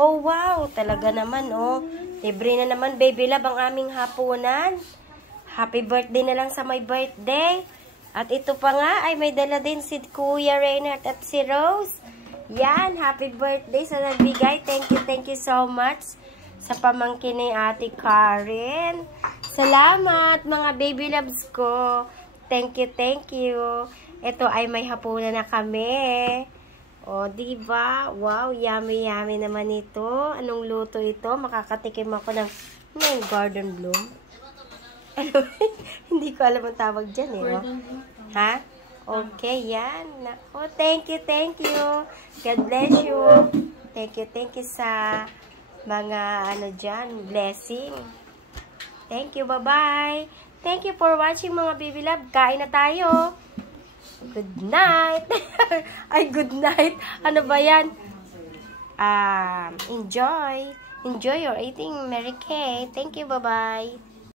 Oh, wow. Talaga naman, oh. Libre na naman, baby love, ang aming hapunan. Happy birthday na lang sa my birthday. At ito pa nga, ay may dala din si Kuya Reynard at si Rose. Yan, happy birthday sa nagbigay. Thank you so much sa pamangkin ni Ate Karen. Salamat, mga baby loves ko. Thank you. Ito ay may hapunan na kami. O, diba? Wow, yummy naman ito. Anong luto ito? Makakatikim ako ng garden bloom. Ano? Hindi ko alam ang tawag dyan eh. Oh. Ha? Okay, yan. Oh, thank you. God bless you. Thank you sa mga dyan, blessing. Thank you, bye-bye. Thank you for watching, mga baby love. Kain na tayo. Good night. Ay, good night. Ano ba yan? Enjoy your eating, Mary Kay. Thank you, bye-bye.